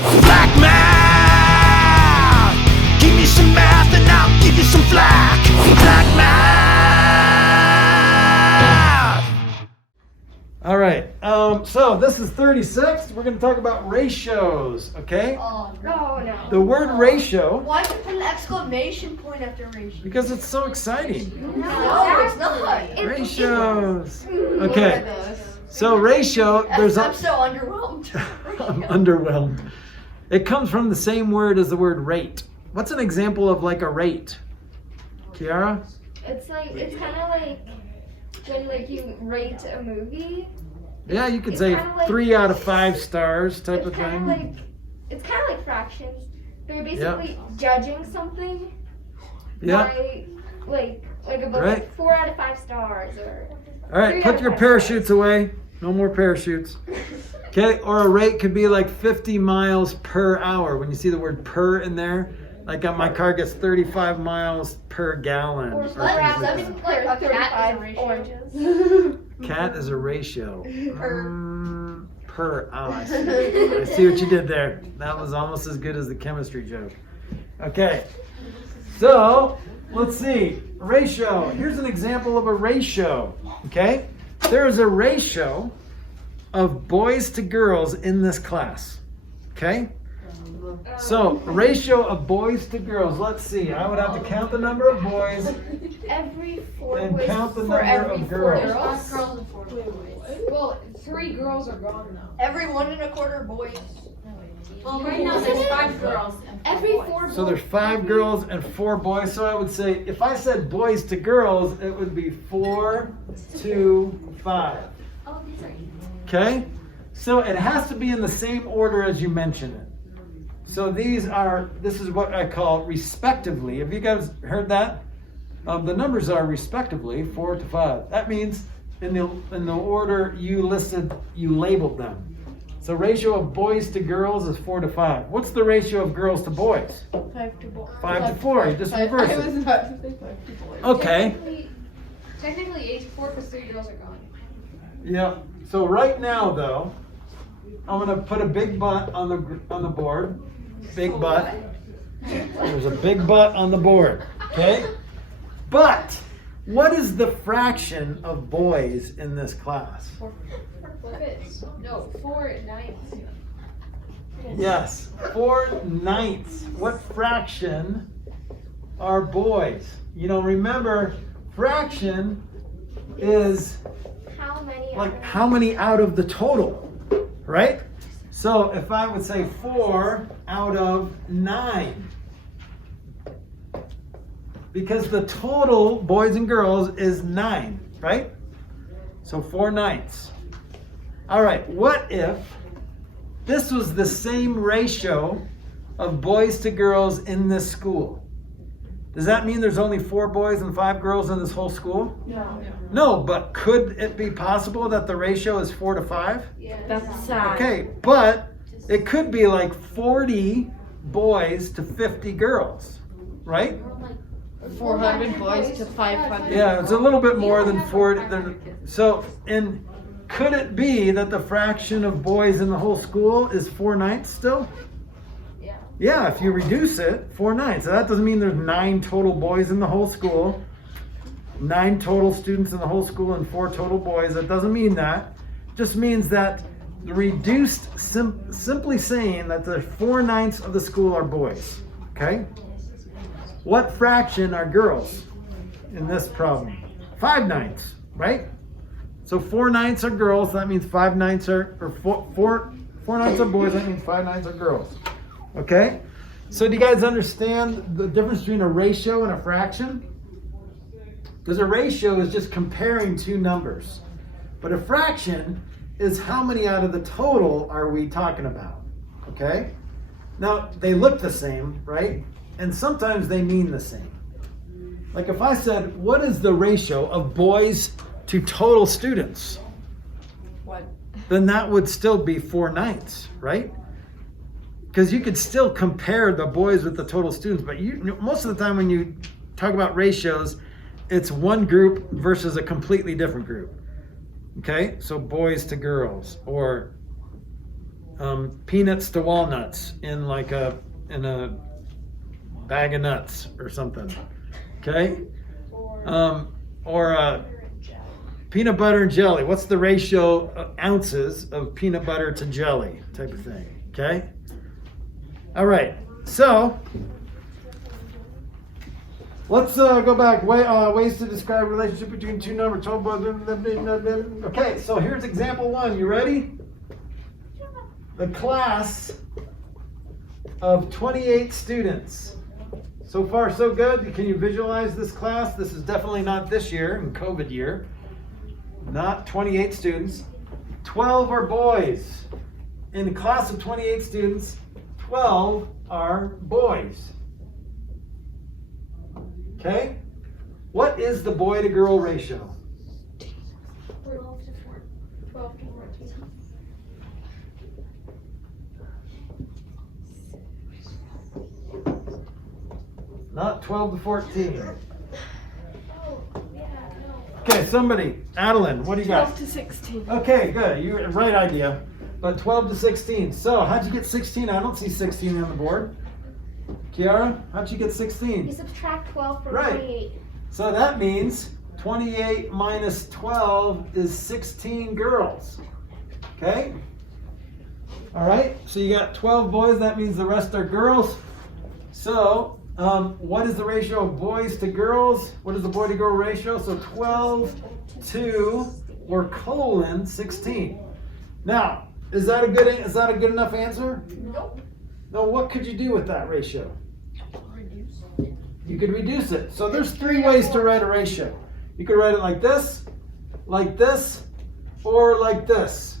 Flack math! Give me some math and I'll give you some flack. Flack math! All right, so this is 36. We're going to talk about ratios, okay? Oh, No. The word ratio, why did you put an exclamation point after ratio? because it's so exciting. No, it's not. Ratios. Okay, so ratio, there's I'm so underwhelmed. I'm underwhelmed. It comes from the same word as the word rate. What's an example of like a rate? Kiara? It's kind of like when you rate a movie. Yeah, you could It's say kinda like- 3 out of 5 stars type of It's kind thing. of it's kind of like fractions, but you're basically judging something Yeah. by like a book, Right. like 4 out of 5 stars or. All right, 3 out put of your 5 parachutes stars. away. No more parachutes. Okay, or a rate could be like 50 miles per hour. When you see the word per in there, like my car gets 35 miles per gallon. Or or perhaps things like like a cat is a 35 ratio. oranges. that. Cat is a ratio. Per. Oh, I see what you did there. That was almost as good as the chemistry joke. Okay, so let's see. Ratio. Here's an example of a ratio. Okay, there is a ratio of boys to girls in this class. Okay, so ratio of boys to girls. Let's see. I would have to count the number of boys Every 4 and boys count the for number every of 4 girls. girls. girls and 4 boys. Well, 3 girls are gone now. Every 1 1/4 boys. Well, right now there's 5 girls. Every 4 boys. So there's 5 girls and 4 boys. So I would say, if I said boys to girls, it would be 4 to 5. Oh, these are. Okay? So it has to be in the same order as you mention it. So this is what I call respectively. Have you guys heard that? The numbers are respectively 4 to 5. That means in the order you listed, you labeled them. So ratio of boys to girls is 4 to 5. What's the ratio of girls to boys? 5 to boys. 5 to 4. You just reverse I it. was about to say 5 to boys. Okay. Technically 8 to 4 because 3 girls are gone. Yeah. So right now, though, I'm gonna put a big butt on the board. Big butt. There's a big butt on the board. Okay. But what is the fraction of boys in this class? 4 ninths. Yes, 4/9. What fraction are boys? You know, remember, fraction is How many? like how many out of the total, right? So if I would say 4 out of 9, because the total boys and girls is 9, right? So 4/9. All right, what if this was the same ratio of boys to girls in this school? Does that mean there's only 4 boys and 5 girls in this whole school? No. No, but could it be possible that the ratio is 4 to 5? That's sad. Okay, but it could be like 40 boys to 50 girls, right? 400 boys to 500. Yeah, it's a little bit more than 40. So, could it be that the fraction of boys in the whole school is 4/9 still? Yeah. Yeah, if you reduce it, 4/9. So that doesn't mean there's 9 total boys in the whole school, 9 total students in the whole school, and 4 total boys. That doesn't mean that. It just means that the reduced, simply saying that the 4/9 of the school are boys. Okay? What fraction are girls in this problem? 5/9, right? So 4/9 are girls. That means 5/9 are, or 4/9 are boys. That means 5/9 are girls. Okay? So do you guys understand the difference between a ratio and a fraction? Because a ratio is just comparing 2 numbers. But a fraction is how many out of the total are we talking about? Okay? Now, they look the same, right? And sometimes they mean the same. Like if I said, what is the ratio of boys to total students? What? Then that would still be 4/9, right? Because you could still compare the boys with the total students, but most of the time when you talk about ratios, it's one group versus a completely different group. Okay, so boys to girls, or peanuts to walnuts in like a bag of nuts or something. Okay? Or peanut butter and jelly. What's the ratio of ounces of peanut butter to jelly type of thing? Okay? All right. So let's go back. Ways to describe relationship between two numbers. Okay, so here's example 1. You ready? The class of 28 students. So far, so good. Can you visualize this class? This is definitely not this year, in COVID year. Not 28 students. 12 are boys. In the class of 28 students, 12 are boys. Okay? What is the boy to girl ratio? 12 to 14. Not 12 to 14. Oh, yeah, no. Okay, somebody. Adeline, what do you got? 12 to 16. Okay, good. You right idea. But 12 to 16. So, how'd you get 16? I don't see 16 on the board. Kiara, how'd you get You 16? subtract 12 from Right. 28. So that means 28 minus 12 is 16 girls. Okay? All right, so you got 12 boys. That means the rest are girls. So, what is the ratio of boys to girls? What is the boy to girl ratio? So 12 to, or colon, 16. Now, is that a good enough answer? Nope. No, what could you do with that ratio? You could reduce it. So there's 3 ways to write a ratio. You could write it like this, or like this.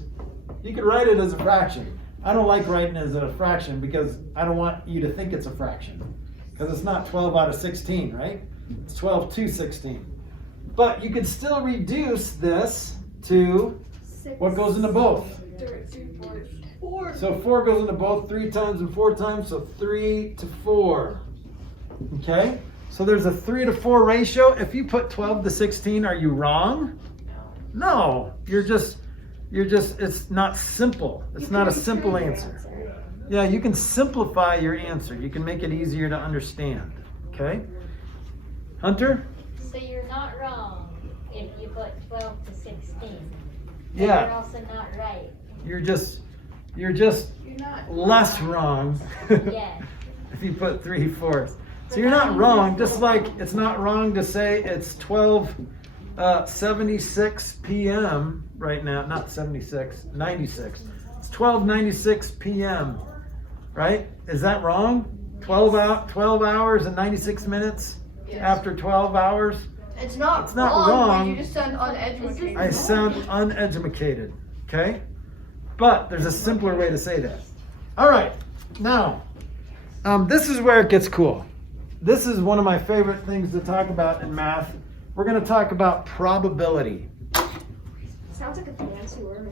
You could write it as a fraction. I don't like writing it as a fraction because I don't want you to think it's a fraction. Because it's not 12 out of 16, right? It's 12 to 16. But you could still reduce this to what goes into both. 4. So 4 goes into both 3 times and 4 times, so 3 to 4. Okay? So there's a 3 to 4 ratio. If you put 12 to 16, are you wrong? No. You're just, it's not simple. It's not a simple answer. Yeah, you can simplify your answer. You can make it easier to understand. Okay? Hunter? So you're not wrong if you put 12 to 16. But Yeah. You're also not right. You're just You're not. less wrong. Yeah. If you put 3/4. So you're not wrong, just like it's not wrong to say it's 12:76 p.m. right now, not 76, 96. It's 12:96 p.m. Right? Is that wrong? 12 hours and 96 minutes after 12 hours? It's not wrong, wrong. You just sound uneducated. I sound uneducated, okay? But there's a simpler way to say that. All right, now, this is where it gets cool. This is one of my favorite things to talk about in math. We're going to talk about probability. Sounds like a fancy word.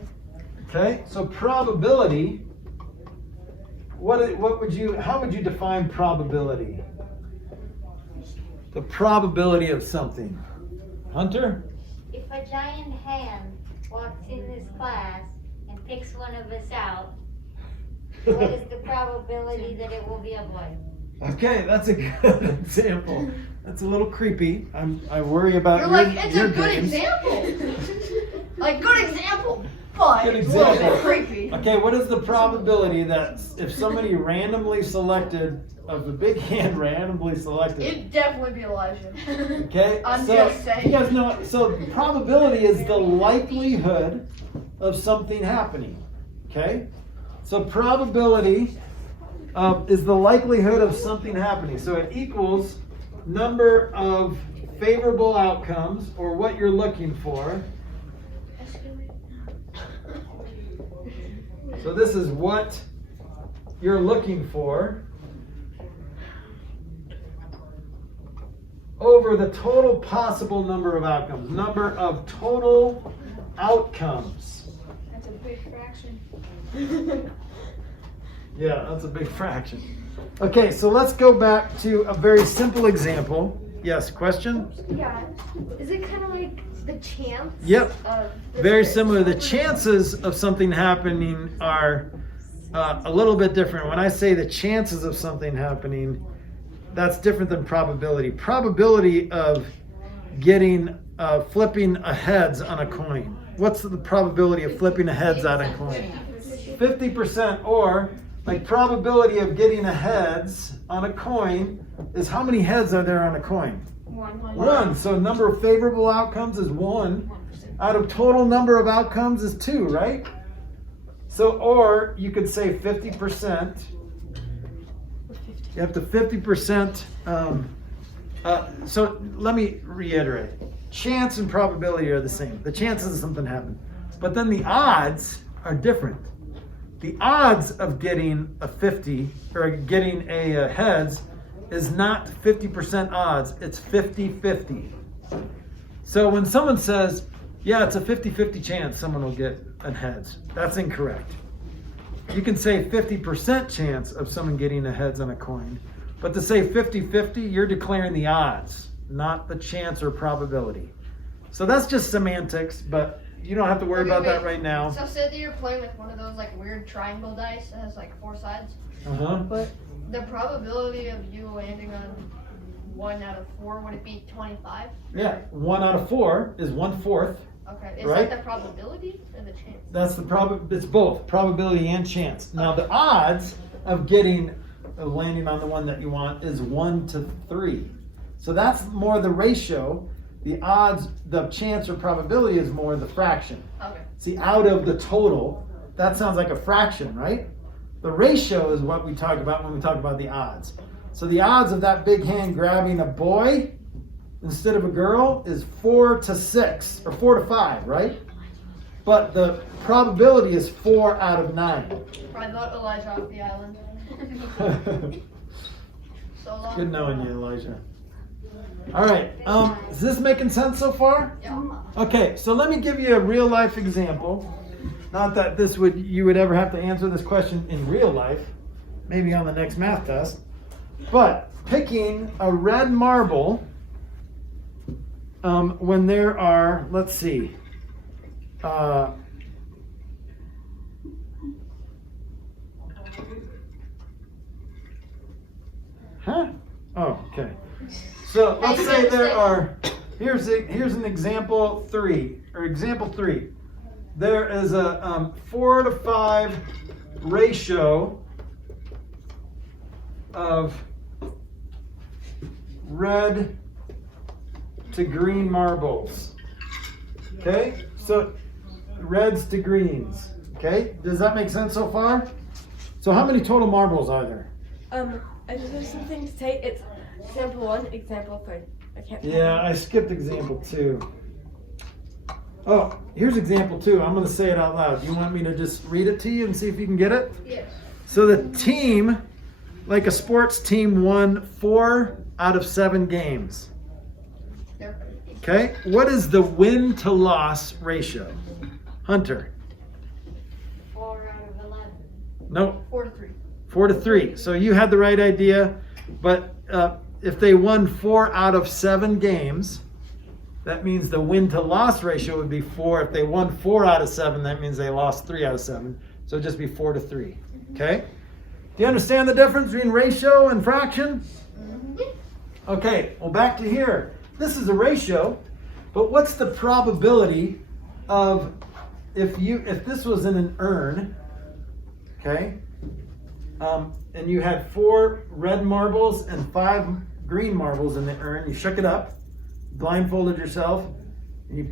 Okay, so probability. How would you define probability? The probability of something. Hunter? If a giant hand walks in this class and picks one of us out, what is the probability that it will be a boy? Okay, that's a good example. That's a little creepy. I worry about You're your, like, it's your a good dreams. example. Like, good example. But Good it's a little example. bit creepy. Okay, what is the probability that if somebody randomly selected, of the big hand randomly selected, It'd definitely be Elijah. okay? I'm so just saying. you guys know, so probability is the likelihood of something happening, okay? So probability is the likelihood of something happening. So it equals number of favorable outcomes, or what you're looking for. So this is what you're looking for over the total possible number of outcomes. Number of total outcomes. That's a big fraction. Yeah, that's a big fraction. Okay, so let's go back to a very simple example. Yes, question? Yeah. Is it kind of like the chance? Yep. Of the Very fish? similar. The chances of something happening are a little bit different. When I say the chances of something happening, that's different than probability. Probability of getting flipping a heads on a coin. What's the probability of flipping a heads on a coin? 50%. Or like probability of getting a heads on a coin is how many heads are there on a coin? One. So number of favorable outcomes is 1. Out of total number of outcomes is 2, right? So, or you could say 50%. You have to 50%. So let me reiterate. Chance and probability are the same. The chances of something happening. But then the odds are different. The odds of getting a 50 or getting a heads is not 50% odds. It's 50-50. So when someone says, yeah, it's a 50-50 chance someone will get a heads, that's incorrect. You can say 50% chance of someone getting a heads on a coin, but to say 50-50, you're declaring the odds, not the chance or probability. So that's just semantics, but you don't have to worry about that right now. So say that you're playing with one of those like weird triangle dice that has like 4 sides. But The probability of you landing on 1 out of 4, would it be 25? yeah, 1 out of 4 is 1/4. Okay. Is Right. that the probability or the chance? That's the it's both probability and chance. Now the odds of getting landing on the one that you want is 1 to 3. So that's more the ratio. The odds, the chance or probability is more the fraction. Okay. See, out of the total, that sounds like a fraction, right? The ratio is what we talk about when we talk about the odds. So the odds of that big hand grabbing a boy instead of a girl is 4 to 6 or 4 to 5, right? But the probability is 4 out of 9. Probably vote Elijah off the island. So long. Good knowing you, Elijah. All right. Is this making sense so far? Yeah. Okay, so let me give you a real life example. Not that you would ever have to answer this question in real life, maybe on the next math test. But picking a red marble when there are, let's see, Oh, okay. So let's say there are, here's an example 3, or example 3. There is a 4 to 5 ratio of red to green marbles. Okay? So reds to greens. Okay? Does that make sense so far? So how many total marbles are there? I just have something to say. It's example 1, example 3. I can't. Yeah, I skipped example 2. Oh, here's example 2. I'm going to say it out loud. Do you want me to just read it to you and see if you can get it? Yes. So the team, like a sports team, won 4 out of 7 games. Okay? What is the win to loss ratio? Hunter? 4 out of 11. Nope. 4 to 3. 4 to 3. So you had the right idea, but if they won 4 out of 7 games, that means the win to loss ratio would be 4. If they won 4 out of 7, that means they lost 3 out of 7. So it'd just be 4 to 3. Okay? Do you understand the difference between ratio and fraction? Okay, well, back to here. This is a ratio, but what's the probability of if this was in an urn, okay? And you had 4 red marbles and 5 green marbles in the urn. You shook it up, blindfolded yourself, and you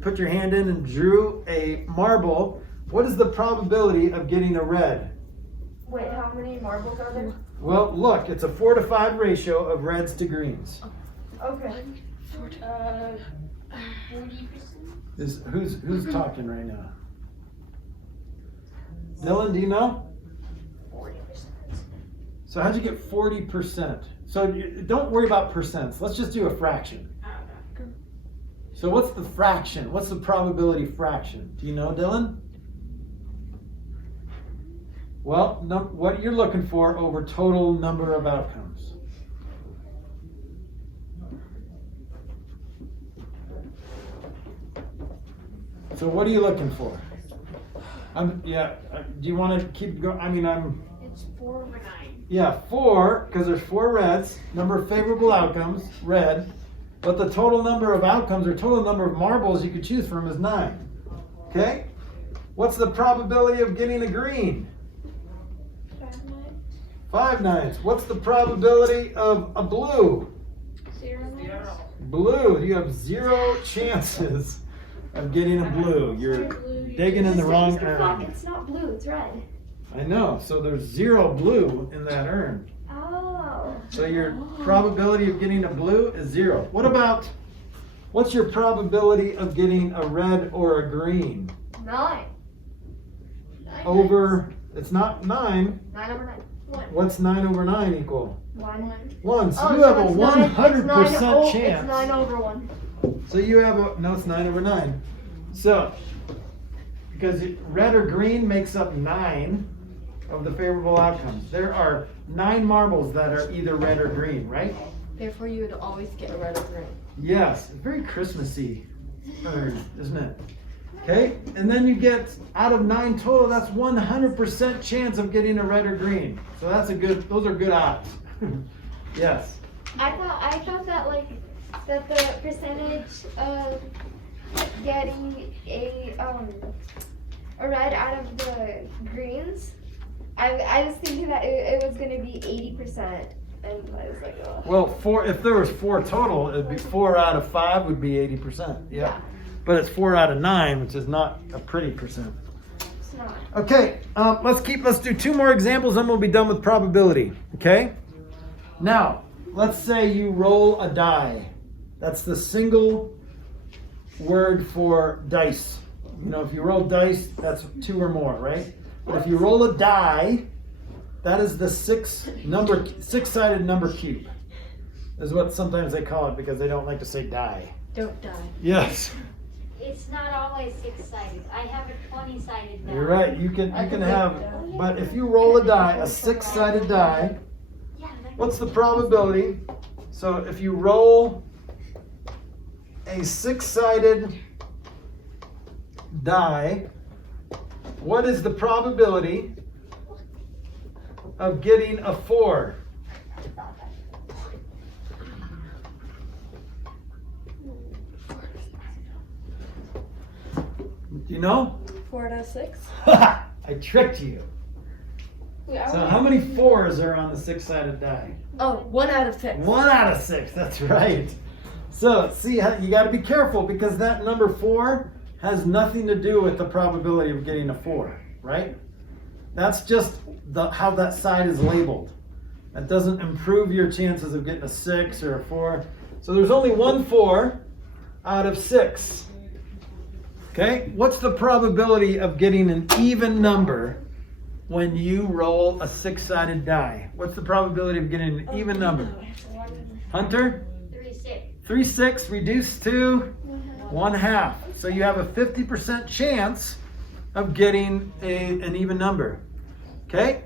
put your hand in and drew a marble. What is the probability of getting a red? Wait, how many marbles are there? Well, look, it's a 4 to 5 ratio of reds to greens. Okay. 40%. Who's talking right now? Dylan, do you know? 40%. So how'd you get 40%? So don't worry about percents. Let's just do a fraction. So what's the fraction? What's the probability fraction? Do you know, Dylan? Well, what you're looking for over total number of outcomes. So what are you looking for? Do you want to keep going? I mean, It's 4 over 9. Yeah, 4, because there's 4 reds. Number of favorable outcomes, red. But the total number of outcomes or total number of marbles you could choose from is 9. Okay? What's the probability of getting a green? 5 nines. What's the probability of a blue? 0. Blue. You have 0 chances of getting a blue. You're digging in the wrong urn. It's not blue, it's red. I know. So there's 0 blue in that urn. Oh. So your probability of getting a blue is 0. What's your probability of getting a red or a green? 9. Over, it's not 9. 9 over 9. What's 9 over 9 equal? 1. 1. So Oh, you have a it's 9 100% chance. It's 9 over 1. So you have no, it's 9 over 9. So, because red or green makes up 9 of the favorable outcomes. There are 9 marbles that are either red or green, right? Therefore, you would always get a red or green. Yes, very Christmassy urn, isn't it? Okay, and then you get, out of 9 total, that's 100% chance of getting a red or green. So those are good odds. Yes. I thought that the percentage of getting a red out of the greens, I was thinking that it was gonna be 80%, and I was like, oh. Well, if there was 4 total, it'd be 4 out of 5 would be 80%. Yeah. But it's 4 out of 9, which is not a pretty percent. It's not. Okay, let's do 2 more examples, then we'll be done with probability. Okay? Now, let's say you roll a die. That's the single word for dice. You know, if you roll dice, that's 2 or more, right? But if you roll a die, that is the 6-sided number cube. Is what sometimes they call it because they don't like to say die. Don't die. Yes. It's not always 6-sided. I have a 20-sided die. You're right. You can have, but if you roll a die, a 6-sided die, what's the probability? So if you roll a 6-sided die, what is the probability of getting a 4? Do you know? 4 out of 6. I tricked you. So how many 4s are on the 6-sided die? Oh, 1 out of 6. 1 out of 6, that's right. So see, you got to be careful because that number 4 has nothing to do with the probability of getting a 4, right? That's just how that side is labeled. That doesn't improve your chances of getting a 6 or a 4. So there's only 1 4 out of 6. Okay, what's the probability of getting an even number when you roll a 6-sided die? What's the probability of getting an even number? Hunter? 3-6. 3/6 reduced to 1/2. So you have a 50% chance of getting an even number. Okay?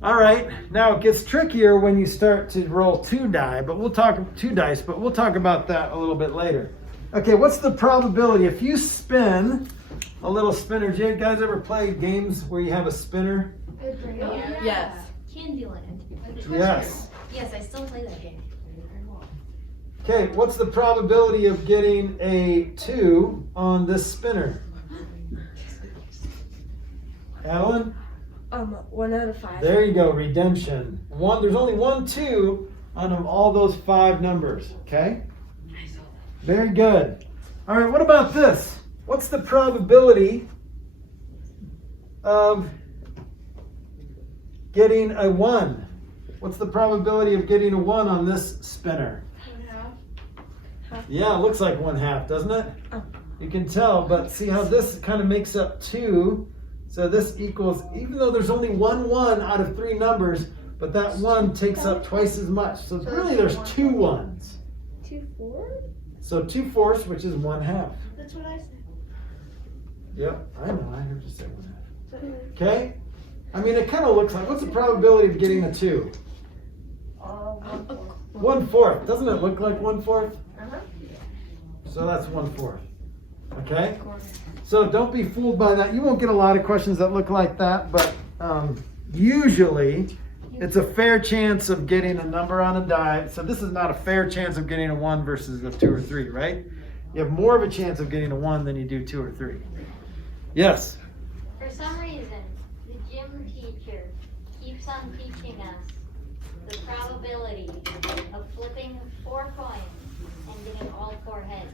All right. Now it gets trickier when you start to roll 2 dice, but we'll talk about that a little bit later. Okay, what's the probability if you spin a little spinner? Do you guys ever play games where you have a spinner? Yes. Candyland. Yes. Yes, I still play that game. Okay, what's the probability of getting a 2 on this spinner? Adeline? 1 out of 5. There you go, redemption. There's only 1 2 out of all those 5 numbers, okay? Very good. All right, what about this? What's the probability of getting a 1? What's the probability of getting a 1 on this spinner? 1/2. Yeah, it looks like 1/2, doesn't it? Oh. You can tell, but see how this kind of makes up 2. So this equals, even though there's only 1 1 out of 3 numbers, but that 1 takes up twice as much. So really there's 2 1s. 2 4? So 2/4, which is 1/2. That's what I said. Yep, I know, I heard you say 1/2. Okay? I mean, it kind of looks like, what's the probability of getting a 2? 1/4. 1/4. Doesn't it look like 1/4? Uh-huh. So that's 1/4. Okay? So don't be fooled by that. You won't get a lot of questions that look like that, but usually it's a fair chance of getting a number on a die. So this is not a fair chance of getting a 1 versus a 2 or 3, right? You have more of a chance of getting a 1 than you do 2 or 3. Yes? For some reason, the gym teacher keeps on teaching us the probability of flipping 4 coins and getting all 4 heads.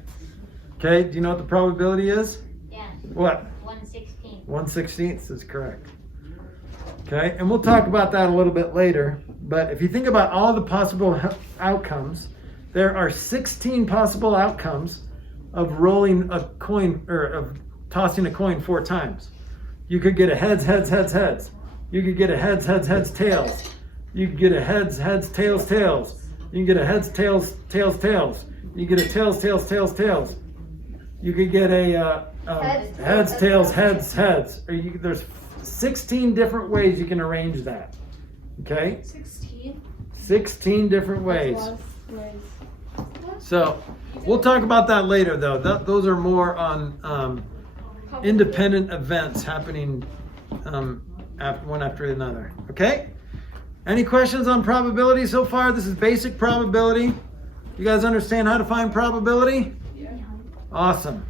Okay, do you know what the probability is? Yeah, What? 1/16. 1/16 is correct. Okay, and we'll talk about that a little bit later. But if you think about all the possible outcomes, there are 16 possible outcomes of rolling a coin or of tossing a coin 4 times. You could get a heads, heads, heads, heads. You could get a heads, heads, heads, tails. You could get a heads, heads, tails, tails. You can get a heads, tails, tails, tails. You get a tails, tails, tails, tails. You could get a heads, tails, heads, heads. Or there's 16 different ways you can arrange that. Okay? 16? 16 different ways. That's a lot of ways. So we'll talk about that later, though. Those are more on independent events happening one after another. Okay? Any questions on probability so far? This is basic probability. You guys understand how to find probability? Yeah. Awesome.